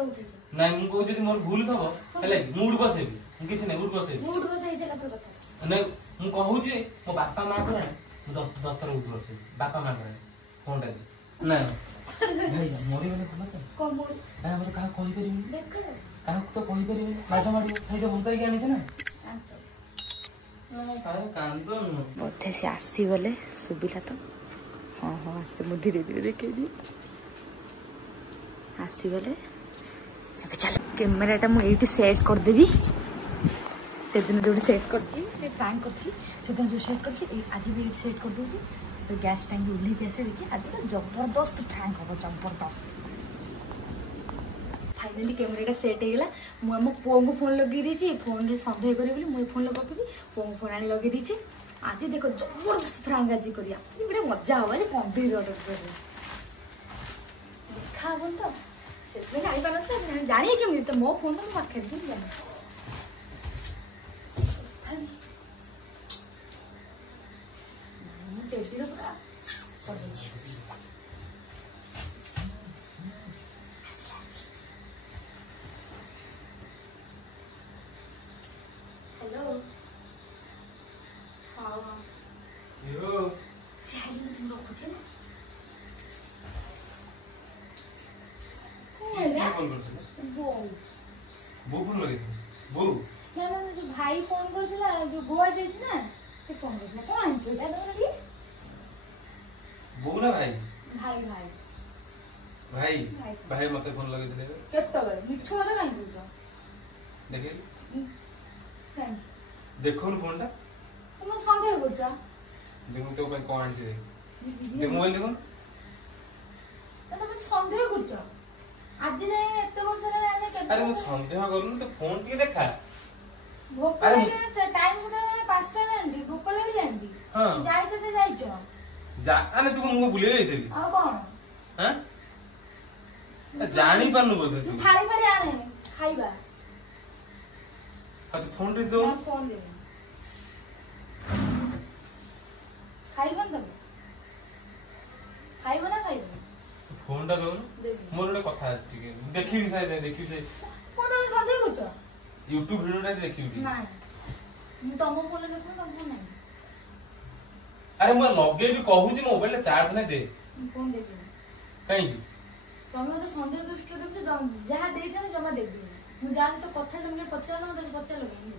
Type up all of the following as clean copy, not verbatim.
Photo उठेछ नहीं मु कहू जदी मोर भूल थबो हेले मूड बसेबी मु किछ नै मूड बसेबी मूड बसै छला पर कथा नहीं मु कहू जे मो बापा मां करे मु 10 तर उठ बसे बापा मां करे फोन दे नहीं भाई मोरी वाले भला तो कोन मोर आ हम कहा कहि परिबी देख कहा तो कहि परिबी माजा माडी खाइ दे हम कहि आनी छ ना काय कांदन बोथे से आसी गले सुबिला तो हां हां आसे मु धीरे धीरे देखै दी आसी गले अब चल कैमराटा मु एठी सेट कर देबी से दिन जो सेट करती से प्रैंक करती से दिन जो सेट करती आज भी सेट कर दूची तो गैस टैंक उल्ली कैसे देखिए आज तो जबरदस्त प्रैंक हो जबरदस्त फाइनली कैमराटा सेट हो गला मु हम पुओ को फोन लगे दीची फोन रे संदेह करी बोली मु फोन लगाबी पुओ को फोन आनी लगे दीची आज देखो जबरदस्त प्रैंक आज करिया बड़े मजा आवा रे पंपी ऑर्डर कर देखा बोल तो से जानी पाना जानी केमी तो मो फोन तो पाखे भी जानी टेबल पूरा पड़ी हेलो हां यो चाही तुम रखो छ ना बो फोन लगे बो ना जो भाई फोन करथिला जो गोवा जाई ना से फोन करथिला कोन आइछ दा दरली बो ना भाई भाई भाई भाई भाई मते फोन लगे दिले केत्तो बळे मिछ वाला काई बोलछ देखे काई देखो न फोन ता तुम संदेह करछ देखो तो कोन आनी से दे मोबाइल देखो तुम संदेह करछ आज जाए एते वर्ष रे आने के अरे मु संदेह करू तो फोन के देखा भोक लगे टाइम को 5 टा लेंदी भोक लगे लेंदी हां जाइछो से जाइछो जा अने तू मु बुले लेथली आ कोन हैं जानी पानु बोल तू थाली फाली आने खाइबा अच्छा फोन रे दो मैं फोन दे खाइबन तब खाइबो ना खाइबो फोन टा दो मोर रे कथा आछ ठीक है देखि शायद देखि से फोन में संदेह करछ YouTube वीडियो टा देखि नहीं मु तम फोन देखो तम फोन नहीं अरे मैं लगे भी कहू छी मोबाइल ले चार्ज नै दे फोन देखो कहीं तमे तो संदेह दृष्टि देखछ जहा देथन जमा देबी मु जान तो कथा तुमने पचार न तो पचार लगे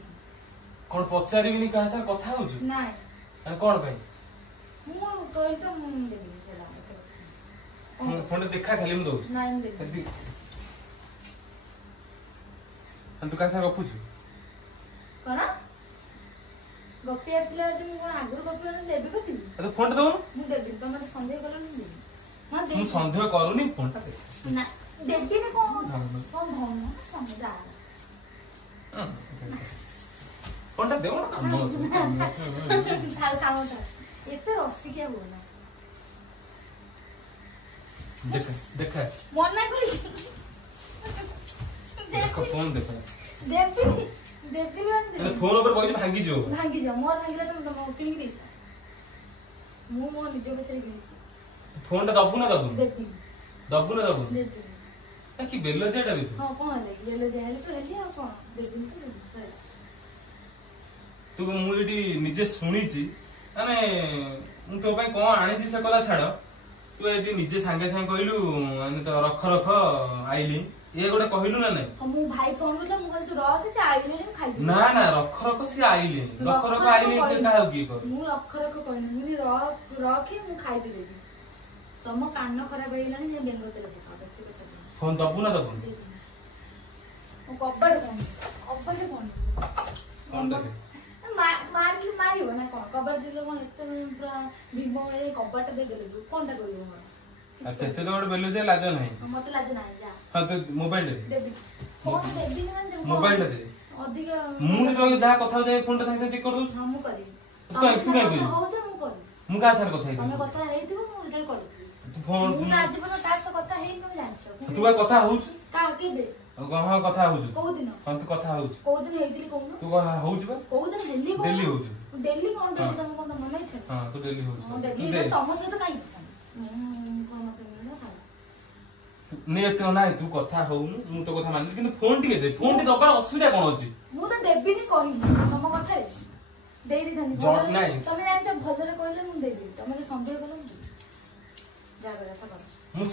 कोन पचारि बिनी कहा सर कथा हो छु नहीं अरे कोन भाई मु कहि तो मु देबी सेला फोन देखा खाली मु दो नहीं मु देबी तू का सर गपु छु कोना गपी आथिला जे मु कोन आगुर गपी न देबी गपी तो फोन दो मु देबी तमे तो संदेह करलो न देबी हां दे मु संदेह करूनी फोन टा दे ना देबी ने कोन कोन धन संदेह फोन टा देओ ना काम थाल काम था एते रस्सी के बोलना देख मना करी देखो फोन देखो देबी देबी मान दे फोन ऊपर पहुंच भांगी जो मोर भांगी तो तुम किन के मु मो निजो बेसरे किन फोन टा दबु ना दबु देबी दबु ना दबु देबी कि बेलो जेटा भी हां कोन दे बेलो जे हेले तो हेली आ कोन देबी तू मुझे निजे शुणी माने तो कौन आनी से कला छाड़ तू ये निजे सांगे सांगे कहलु तो रख रख आईली ये गोटे कहलु ना नहीं मु भाई फोन करला मु कहली तू रख से आइले ने खाइ ना ना रख रख से आईली रख रख आईली तो काहे की कर मु रख रख कहनी मु रखी मु खाइ दे देबी तम कान खराब होइलानी जे बेंगोते लगे बेसी कथा फोन दबु ना दबु ओ कब्बड़ फोन फोन दे मारिबो ना कोन कबर दिले कोन एते पूरा भीमळे कबरटा दे गेले कोनटा करियो मोर अच्छा ते तो गोटे बेलो जे लाज नाही मते लाज नाही जा हां तो मोबाइल दे देबी फोन देबी ना दे मोबाइल दे अधिक मु तो जहा कथा जाय फोन टा चेक कर दो हां मु करी तू काय करी हो जे मु करी मु का सर कथा तमे कथा हेइथिबो मु उल्टा करी तू फोन मु ना आज बना ता कथा हेइ तमे जानछो तू का कथा होछ का केबे हां कथा होछ को दिन हां तू कथा होछ को दिन हेइथिली कोन तू होछ बा को दिन दिल्ली को दिल्ली होछ दिल्ली कोन दिल्ली तमे कोन मन नै छे हां तू दिल्ली होछ दिल्ली तम से तो काई ନେ ତ ନାଇଁ ତୁ କଥା ହଉନୁ ମୁଁ ତ କଥା ମାନିଲି କିନ୍ତୁ ଫୋନ ଟିକେ ଦେ ଫୋନ ଟି ଦବାର ଅସୁବିଧା କଣ ଅଛି ମୁଁ ତ ଦେବିନି କହିଲି ତମ କଥାରେ ଦେଇ ଦେଇଥାନ୍ତି ନାଇଁ ତମେ ଜାଣିଛ ଭଲରେ କହିଲେ ମୁଁ ଦେଇଦେବି ତମେ ଯଦି ସନ୍ଦେହ କଲ ଯାହା କରିବା କଥା କର ମୁଁ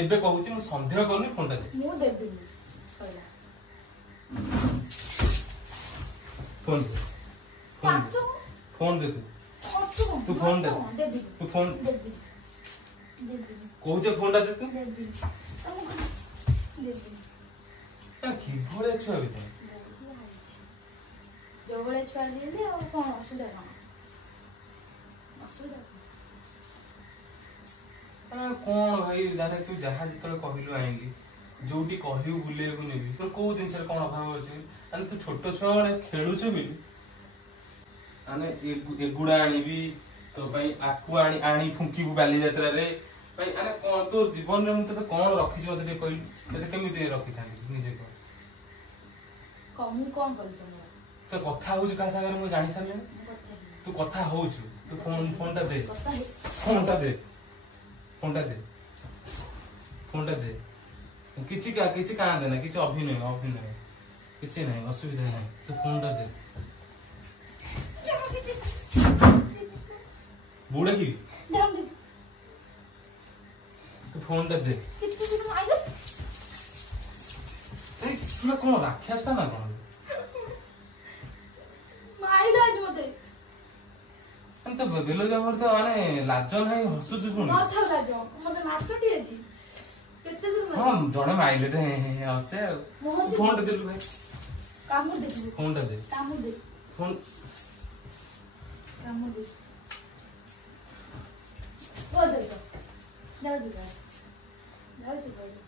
ଏବେ କହୁଛି ମୁଁ ସନ୍ଦେହ କରୁନି ଫୋନଟା ଦେ ମୁଁ ଦେବିନି କହିଲା ଫୋନ ଦେ ଫୋନ ଦେ ତୁ ଫୋନ ଦେ ତୁ ଫୋନ କହୁଛ ଫୋନଟା ଦେ ତୁ କିଭଳିଆ ଛୁଆ ବି ତମେ ଯୋଉଭଳିଆ ଛୁଆ ହେଲି ଆଉ କଣ ଅସୁବିଧା କଣ ଅସୁବିଧା କଣ ଭାଇ ଦାଦା ତୁ ଯାହା ଯେତେବେଳେ କହିଲୁ ଆଣିଲି ଯୋଉଠି କହିବୁ ବୁଲେଇବାକୁ ନେବି ତୋର କୋଉ ଜିନିଷରେ କଣ ଅଭାବ ଅଛି ମାନେ ତୁ ଛୋଟ ଛୁଆ ବେଳେ ଖେଳୁଛୁ ବୋଲି ମାନେ ଏଗୁଡା ଆଣିବି ତୋ ପାଇଁ ଆକୁ ଆଣି ଫୁଙ୍କିବୁ ବାଲିଯାତ୍ରାରେ ଭାଇ ମାନେ କଣ ତୋ ଜୀବନରେ ମୁଁ ତତେ କଣ ରଖିଛି ମତେ ଟିକେ କହିଲୁ ତତେ କେମିତି ରଖିଥାନ୍ତି ନିଜେ କହ ମୁଁ କଣ କଲି ତମର ତୁ କଥା ହଉଛୁ କାହା ସାଙ୍ଗରେ ମୁଁ ଜାଣି ସାରିଲିଣି ତୁ କଥା ହଉଛୁ ତୁ ଫୋନଟା ଦେ ଫୋନଟା ଦେ ଫୋନଟା ଦେ ଫୋନଟା ଦେ କିଛି କାନ୍ଦେ ନା କିଛି ଅଭିନୟ କିଛି ନାହିଁ ଅସୁବିଧା ନାହିଁ ତୁ ଫୋନଟା ଦେ ବୁଢା କି ତୁ ଫୋନଟା ଦେ ତୁମେ କଣ ରାକ୍ଷସ ନା କଣ ତ ବେଲ ଜବର ତ ମାନେ ଲାଜ ନାହିଁ ହସୁଛୁ ଶୁଣି ହଁ ଜଣେ ମାଇଲେ ତ ହସେ ଆଉ ଫୋନଟା ଦେଲୁ ଭାଇ ଫୋନଟା ଦେ ଫୋନ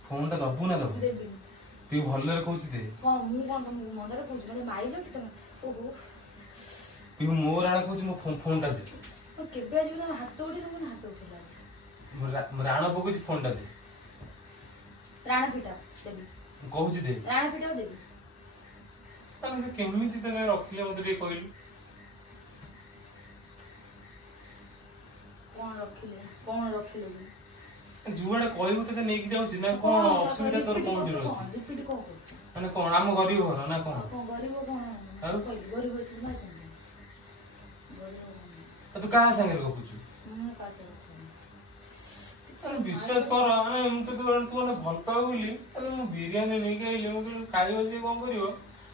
ଫୋନଟା ଦବୁ ନା ଦବୁ ତୁ ଭଲରେ କହୁଛି ଦେ ତୁ ମୋ ରାଣ କହୁଛି ମୋ ଫୋନଟା ଦେ ରାଣ ପକଉଛି ଫୋନଟା ଦେ କହୁଛି ଦେ କେମିତି ତମେ ରଖିଲେ ମତେ ଟିକେ କହିଲୁ ଯୁଆଡେ କହିବୁ ତତେ ନେଇକି ଯାଉଛି ନା କଣ ଅସୁବିଧା ତୋର କୋଉଠି ଅଛି ମାନେ କଣ ଆମ ଗରିବ ଘର ନା କଣ ତୁ କାହା ସାଙ୍ଗରେ ଗପୁଛୁ ବିଶ୍ୱାସ କର ମାନେ ଏମିତି ତୁ ମାନେ ଭଲ ପାଉ ବୋଲି ମୁଁ ବିରିୟାନୀ ନେଇକି ଆଇଲି ମୁଁ କହିଲି ଖାଇବ ସିଏ କଣ କରିବ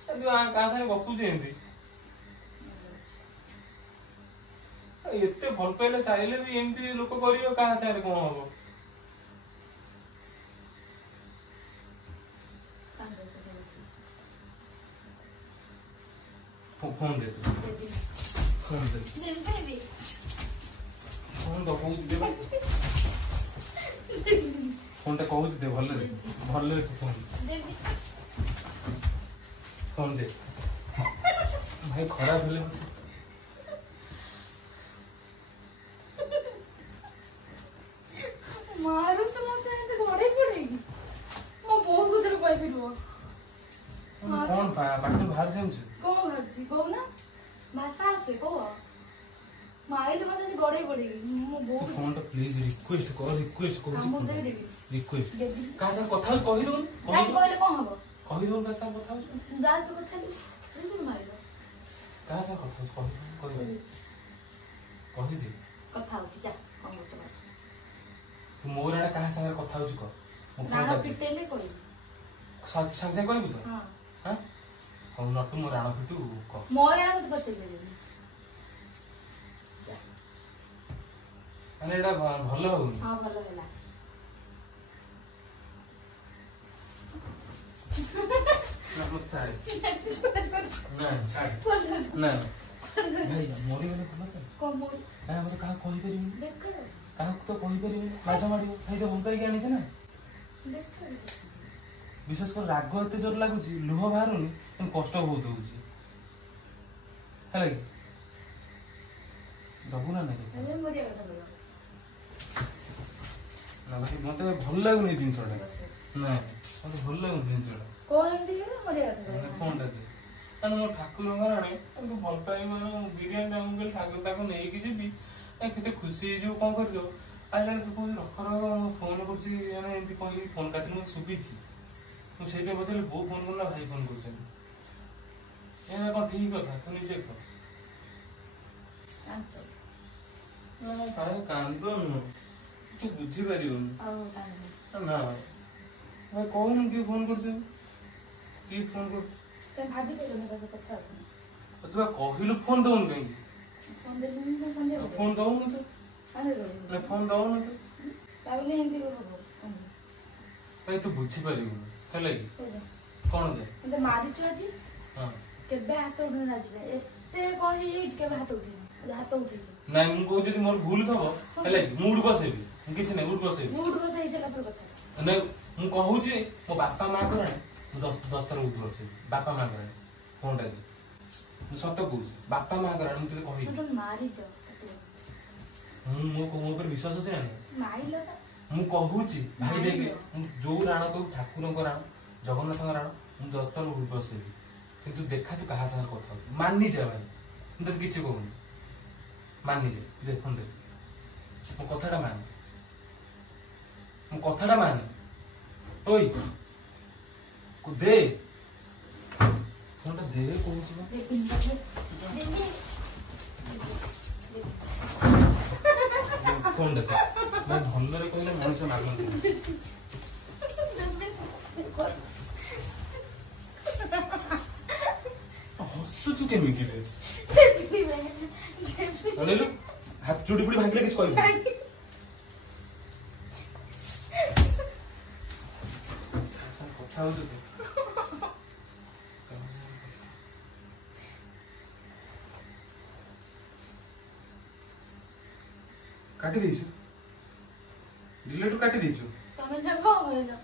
ତୁ କାହା ସାଙ୍ଗେ ଗପୁଛୁ ଏମିତି ଏତେ ଭଲ ପାଇଲେ ଚାହିଁଲେ ବି ଏମିତି ଲୋକ କରିବ କାହା ସାଙ୍ଗରେ କଣ ହବ ଫୋନ ଦେ ଫୋନ ଦେ ଫୋନ ତ କହୁଛି ଦେ ଫୋନଟା କହୁଛି ଦେ ଭଲରେ ତୁ ଫୋନ ଦେ ଭାଇ ଖରାପ ହେଲେ କଣ ପାଟି ବାହାରି ଜାଣିଛୁ କଣ ବାହାରୁଛି କହୁନା ଭାଷା ଆସେ କହ ମାଇଲେ ମତେ ଗଡେଇ ଗଡେଇ ମୋ ବୋଉ ଫୋନଟା ପ୍ଲିଜ ରିକ୍ୱେଷ୍ଟ କରୁଛି କାହା ସାଙ୍ଗେ କଥା ହଉଛୁ କହିଦଉନୁ କହିଲେ କଣ ହବ କହିଦଉନୁ କାହା ସାଙ୍ଗେ କଥା ହଉଛୁ ଯାହା ତ କଥା ମାଇଲ କାହା ସାଙ୍ଗେ କଥା ହଉଛୁ କହିଦେ କଥା ହଉଛି ଯା କଣ କରୁଛ ତୁ ମୋର ଆଡେ କାହା ସାଙ୍ଗରେ କଥା ହଉଛୁ କହ ରାଣ ପିଟେଇଲେ କହିବି ସାଙ୍ଗେ ସାଙ୍ଗେ କହିବୁ ତ ହଁ ହଉ ନଟୁ ମୋ ରାଣ ପିଟୁ କହ ମୋ ରାଣ ମତେ ପଚାରିପାରିବନି ମାନେ ଏଇଟା ଭଲ ହଉନି ହଁ ଭଲ ହେଲା ମରିଗଲେ ଭଲ ତ କାହାକୁ କହିପାରିବିନି କାହାକୁ ତ କହିପାରିବିନି ଲାଜ ମାଡିବ ଭାଇ ତ ଭଲ ପାଇକି ଆଣିছে ନା ବିଶେଷ କରି ରାଗ ଏତେ ଜୋର ଲାଗୁଛି ଲୁହ ବାହାରୁନି କିନ୍ତୁ କଷ୍ଟ ବହୁତ ହଉଛି ହେଲା କି ଦବୁ ନା ନାଇଁ ନା ଭାଇ ମତେ ଭଲ ଲାଗୁନି ଏ ଜିନିଷଟା ନାଇଁ ମତେ ଭଲ ଲାଗୁନି ଜିନିଷଟା ଫୋନଟା ଦେ ମାନେ ମୋ ଠାକୁର ଘରାଣେ ତାଙ୍କୁ ଭଲ ପାଇ ମାନେ ବିରିୟାନୀ ମୁଁ କହିଲି ଠାକୁର ତାକୁ ନେଇକି ଯିବି କେତେ ଖୁସି ହେଇଯିବ କଣ କରିଦବ आइला तू कोई रखर फोन करछि माने एंती कोई फोन काटिनु सुबिछि मु सेते बसले बो फोन करना भाई फोन करछन ए कोन ठीक कथा तू निजे कह ना काय कांदन तू बुझी परियोन ना मैं कौन की फोन करछि की फोन कर ते भाभी के लोग से कथा तू कहिलु फोन दोन कहीं फोन दे नहीं संदे फोन दोन तो अरे ले फोन दोन तो ताबले हिंदी को भाई तू बुझी परियोन कले की कोन जे मते मारी छथि हां केबे हाथ उठे राजबे एते कोन हे केबे हाथ उठे हाथ उठे नहीं मु कहू जदी मोर भूल थबो कले मूड बसेबी मु किछ नै मूड बसेबी मूड बसाई छला पर कथा नहीं मु कहू छी मो बापा मां करे मु 10 तर मूड बसेबी बापा मां करे फोन टा मु सत कहू बापा मां करे मु तते कहि मते मारी छ मो पर विश्वास छै ना मारिला मु कहू छी भाई देख जो राण कहू ठाकुर को राण जगन्नाथ को राण मु 10 तर मूड बसेबी किंतु देखा तू कहा संग कथा माननी जा भाई मु तते किछ कहू माननी जा देख फोन दे मो कथाटा मान मो कथाटा मान ओई को दे फोनटा दे कहू छी फोन दे मैं भलरे कहले मनुष्य मागन हसु तू केमिति रे अरे लो हाथ चुड़ी पुड़ी भागले किछ कहबो कथा हो तो काटी देछु डिलीट काटी देछु तमे जगह होइलो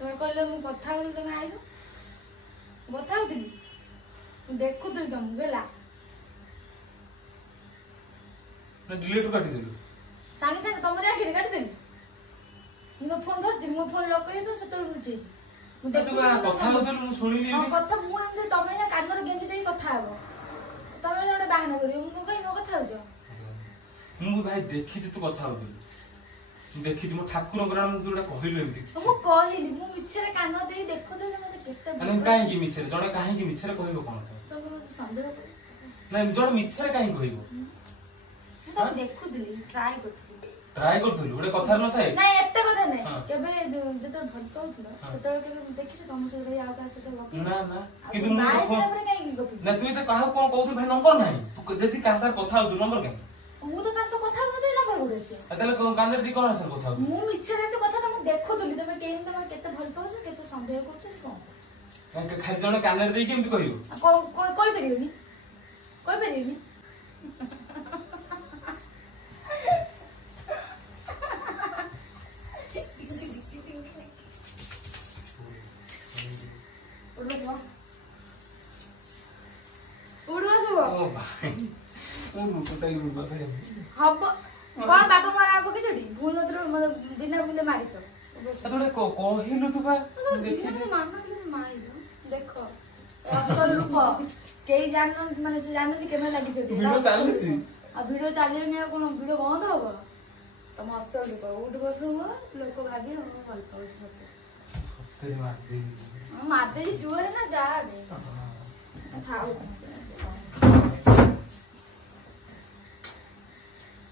तमे कहले मु कथा होली तमे आइलो कथा होतली मु देखुतली तम गेला ना डिलीट काटी देलु सांगे सांगे तमरे आखिरे काटी देली मु फोन धरछि मु फोन लॉक करी तो सेतल रुचै मु तू कथा होतलु मु सुनिली हां कथा मु एमते तमे ना कानर गेंजी देई कथा हबो तमे ओडे बाहाना करियो मु कहि मो कथा होजो मु भाई देखि तू कथा होतलु देखि मो ठाकुर ग्राम मु जोडा कहिलु एमति मु कहिली मु मिछरे कान देई देखो तो मते केते अने काहे की मिछरे जणे काहे की मिछरे कहिबो कोन तो संदेह नहीं जणे मिछरे काहे कहिबो तो देखुदली ट्राई करथलु ओडे कथा न थाए नहीं एते कथा नहीं केबे जतो भटकाउ छ तो केबे देखिस तुम से रे आउ का से तो गपी ना ना किंतु मु नाइ से हमरे काहे की गपी ना तू तो काहा कोन कहू भाई नंबर नाही तू जदी कासार कथा होतु नंबर काहे मु तो कासो कथा न दे नंबर गुडे से अतले कानर दी कोन आसर कथा होतु मु मिछरे तो कथा तुम देखुदली तुम केम तुम केते भल पाउछ केते संदेह करछ कोन खाली जणे कानर देई केमति कहियो कोई परियोनी कोई परियोनी उड़ो ओ भाई मु टोटली बस है हब कोन बाबा मार आबो के छोड़ी भूल नत्र मतलब बिना भूले मारिछ तोड़े कहिलु तू बा देखि मान मारिलो देखो असल रूप केई जान माने से जानती केमे लागि छोड़ी वीडियो चालू छी आ वीडियो चालू नै कोन वीडियो बंद होबो तम असल रूप उठ बसो लोक भागे हम भल पाउ सत्य मार दे मार दे जोर ना जा बे थाओ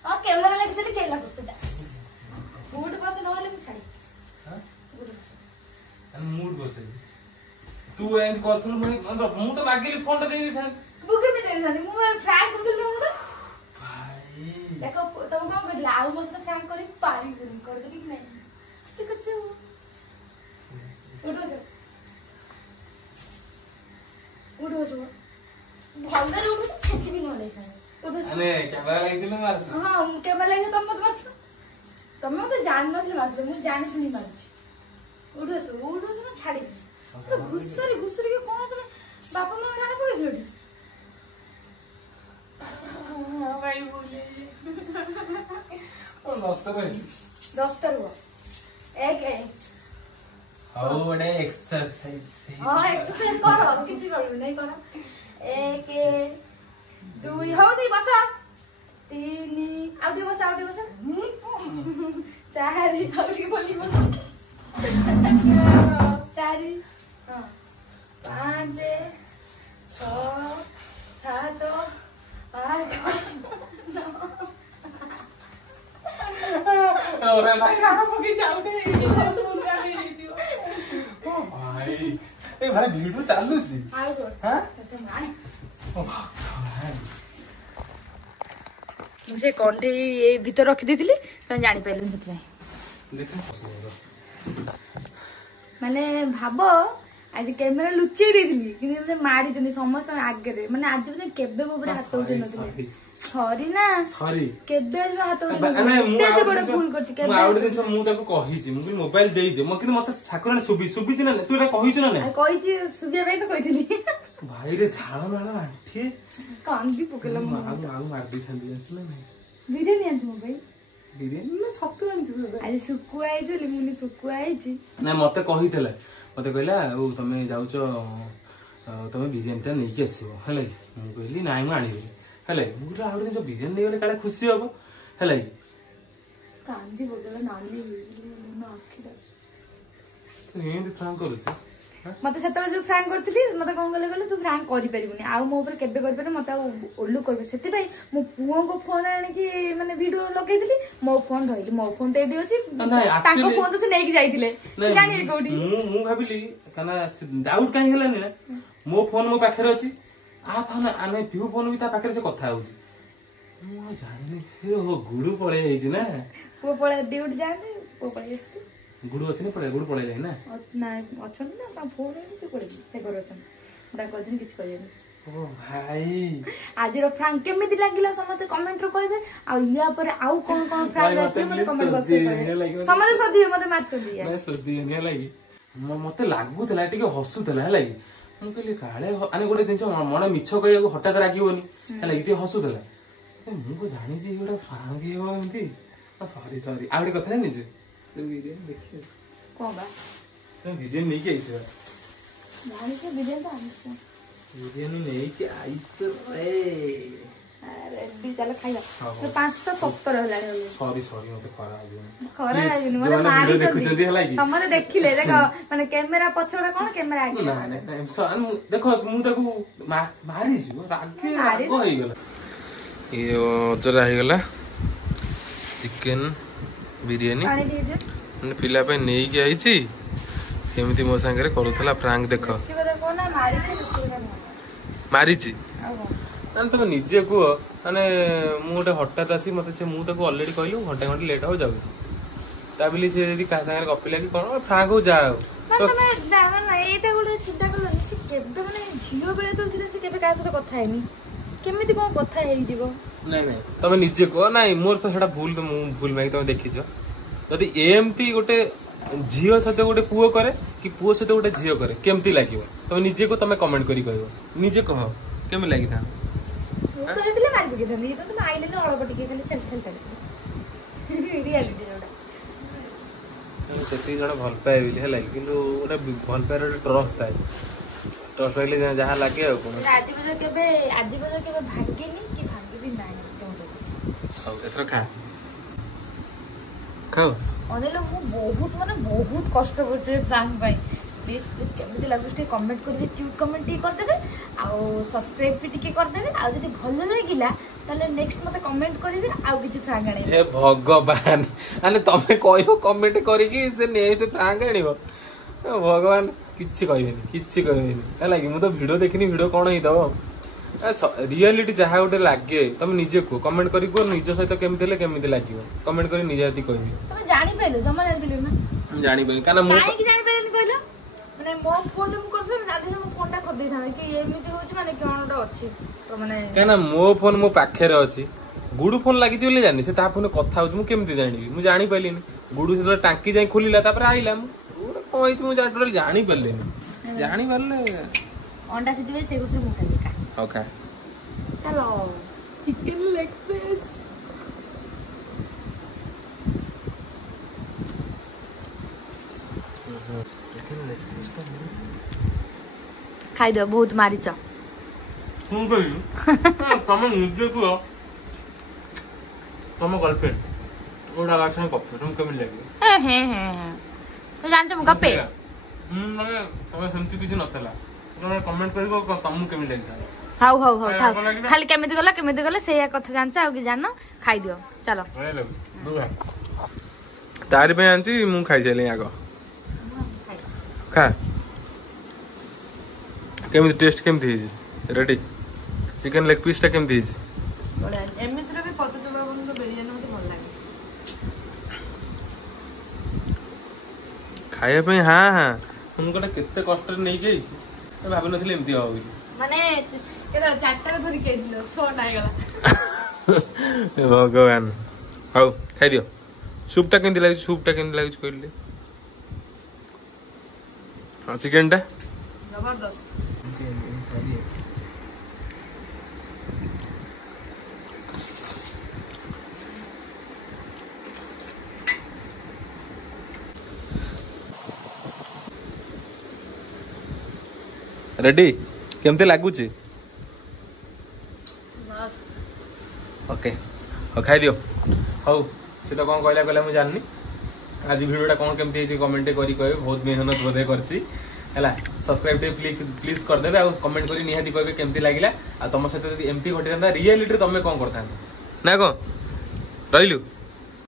ओके हमरा लागि से केला कुछ जा उठ बस न होले मु छाड़ी हां उठ बस अन मूड बसे तू एंड करथुल मु तो मागिली फोन दे दी था बुके में दे सानी मु फ्रैंक करथुल तो भाई देखो तुम कोन कहला आउ मो से फ्रैंक करी पारी कर दे ठीक नहीं कुछ उठ बस उठ बस भलदर उठ कुछ भी न ले सानी अने कैमरा लागिছিল मारछ हां कैमरा लागि तुम मत मारछ तुम मत जान न मारछ मु जानि सुनी मारछ उठस न छाडी तो घुसरी के कोन तुम बापा मां राणा पगे जोडी हां भाई बोले और दोस्त रे दोस्त रो एक हाउ बड़े एक्सरसाइज हां एक्सरसाइज करो किछि करू नहीं करो एक दुई हो दे बस 3 ଆଉ ଟିକେ ବସ 4 ଆଉ ଟିକେ ବୋଲି ବସ 4 ହଁ 5 6 7 8 अरे भाई राणा पकी चालते भाई ए भाई वीडियो चालू छी आउ को हां मुझे कंठे ये भीतर रखी देथिली त जानि पाइलु सेति देखा माने भाबो आज कैमरा लुचि देथिली कि से मारी जनी समस्त आगे रे माने आज भी केबे ऊपर हाथ उठे नथिले सॉरी ना सॉरी केबे आज हाथ उठे अने मु बड़ भूल करछि मु आउट दिन मु ताको कहि छी मु मोबाइल देई दे मके मते ठाकुराने सुबी छी ना तू एटा कहि छी ना नै कहि छी सुबिया भाई तो कहिथिली भाई रे झाळ माळ आंठी कान भी पकेला मु आउ मार दी खांदी आछ ना नै बिरियानी आंछु भाई बिरियानी ना छत्तु आनी आज सुकु आइछु लिमुनी सुकु आइछि ना मते कहितला मते कहला ओ तमे जाउचो तमे बिरियानी ता नै के आसीबो हलै मु कहली नाइ मु आनी हलै मु तो आउट दिन बिरियानी नै गले काले खुशी होबो हलै कांदी बगला नाली ना आखिदा तू हेंद फ्रांक करू छी मते सेतबे जो फ्रैंक करथिली मते कोन गले तू फ्रैंक करि परिबुनी आ मो ऊपर केबे करि पारे मते ओल्लू करबे सेति भाई मो पुओ को फोन आने की माने वीडियो लगेइथिली मो फोन धइली मो फोन ते दियोची ताको फोन तो से नेकी जाइथिले जानि कोठी मु भाबिली कना डाउट काई हेलानी ना मो फोन मो पाखरे अछि आ फोन आने पिउ फोन भी ता पाखरे से कथा होउची मु जानिनी हे हो गुडू पळे जाइछि ना पो पळे ड्यूटी जाने पो पळे आस्ती गुडू अछि ने पळे गुडू पळे जाय ना ना अछन ना ता फोन से पळे से घर अछन दा कदिन किछ करियन ओ भाई आज रो फ्रैंक केमिति लागिला समते कमेंट रो कहबे आ या पर आउ कोन कोन फ्रैंक आसी मते कमेंट बॉक्स में समते सदी मते मारचो दिया ना सदी ने लागी मते लागुतला टिके हसुतला हलाई मु कहली काळे आने गोटे दिन मन मिछ कहया को हटात रागिवनी हला इते हसुतला मु को जानि जी एटा फ्रैंक हेबो एंती सॉरी सॉरी आउडी कथा नि जे बिरियानी देखिए को बा तो बिरियानी नहीं के आइछ जानि के बिरियानी तो आइछ बिरियानी नहीं के आइछ रे अरे दी चल खाइबा तो 5:70 होला रे सॉरी सॉरी मते खरा आइनी मते मारी देखुचंदी हला की हमरे देखिले देखो माने कैमरा पछोडा कोन कैमरा आगे ना ना देखो मु ताको मारी छी रागे राग होई गेला ये जरा हो गला चिकन बिरियानी मैंने पिला पे नहीं के आइची केमिति मो संगे करूथला फ्रैंक देखो मारीची माने तुम निजे को माने मु गोटे हठात आसी मते से मु ताको ऑलरेडी कहलु घंटे घंटे लेट हो जाउ ताबिली से यदि का संगे गपिला कि कोन फ्रैंक हो जाओ तो तमे दागा ना एटा गोटे चिंता करलो से केबे माने झियो बेले तो थिले से केबे का साथ कथा हेनी केमिति कोन कथा हेई दिबो नहीं नहीं तमे निजे को नहीं मोर तो सेटा भूल तो भूल माई तमे देखिछो जदि एमती गोटे झियो सते गोटे पुओ करे कि पुओ सते गोटे झियो करे केमती लागिवो तमे निजे को तमे कमेंट करी कहबो निजे कह केमे लागि था तो एतले मार बगे धनी तो तमे आइले न अळप टिके खाली चल चल चल रियलिटी जोडा सेती जण भल पाए बिले हला किंतु ओटा भल पाए रे ट्रस्ट थाए ट्रस्ट रहले जहा लागे आ कोन आज बजे केबे भागेनी कि भागे भी नाही खाओ एथरा खा खाओ अनेलो मु बहुत कष्ट करछे फ्रैंक भाई प्लीज प्लीज केमिति लागु टे कमेंट करबे क्यूट कमेंट टी कर देबे आ सब्सक्राइब भी टिके कर देबे आ जदी भलो लागिला ताले नेक्स्ट मते कमेंट करिवे आ किछि फ्रैंक आने हे भगवान अने तमे कहबो कमेंट करी कि से नेक्स्ट फ्रैंक आनिबो भगवान किछि कहबेनी हला कि मु तो वीडियो देखिनी वीडियो कोन ही दबो अच्छा रियलिटी जहा गोटे लागे तुम निजे को कमेंट करी को निज सहित केमिति लागिवो कमेंट करी निजे आती कहबी तुम जानि पाइलो जमा जानि दिलियो ना जानि पाइल काना मो काई कि जानि पाइलनी कहलो माने मो फोन मु करछ दादी मो फोन टा खदे था कि एमिति होची माने कोनटा अछि तो माने काना मो फोन मो पाखे रे अछि गुडू फोन लागि बोले जानि से ता फोन कथा होची मु केमिति जानिबी मु जानि पाइलिनी गुडू से टांकी जाई खोलिला तापर आइला मु कोइछ मु जानि पाइलिनी जानि पाले अंडा खिदिबे से गुसरे मु खाली का okay hello chicken leg piece खाई दो बहुत मारीच तुम निजे को तुम गर्लफ्रेंड गोड़ा लाग गपे तुम केमी लगे तो जानछ मु गपे माने तमे सेमती किछि नथला तमे कमेंट करिको तुमु केमी लगे हाउ हाउ हाउ थाउ खाली केमिति गला से कथा जानछ आ कि जानो खाइ दियो चलो तारी पे आंची मु खाइ चले आगो खा केमिति टेस्ट केमिति हिजी रेडी चिकन लेग पीस टा केमिति हिजी बडा एमितिरे भी पतो चोबा बन बिरयानी मते भल लागे खाया पे हां हां हम कोटा केते कष्ट नै गई छी भाबी नथिले एमिति हो बोली माने केदा चारटा धरि के दिलो 6 नाइ गला भगवान हाउ खाइ दियो सूप टा केमिति लागि कहले हां चिकन टा जबरदस्त रेडी केमते लागुची ओके हो खाइ दियो हो से तो कोन कहला मु जाननी आज वीडियोटा कोन केमते हिची कमेंट करी कहबे बहुत मेहनत बोधे करची हला सब्सक्राइब टे प्लीज कर देबे आ कमेंट करी निहाती कहबे केमती लागिला आ तम सहित एमती घटिरंदा रियलिटी रे तमे कोन करथान ना को रहिलु।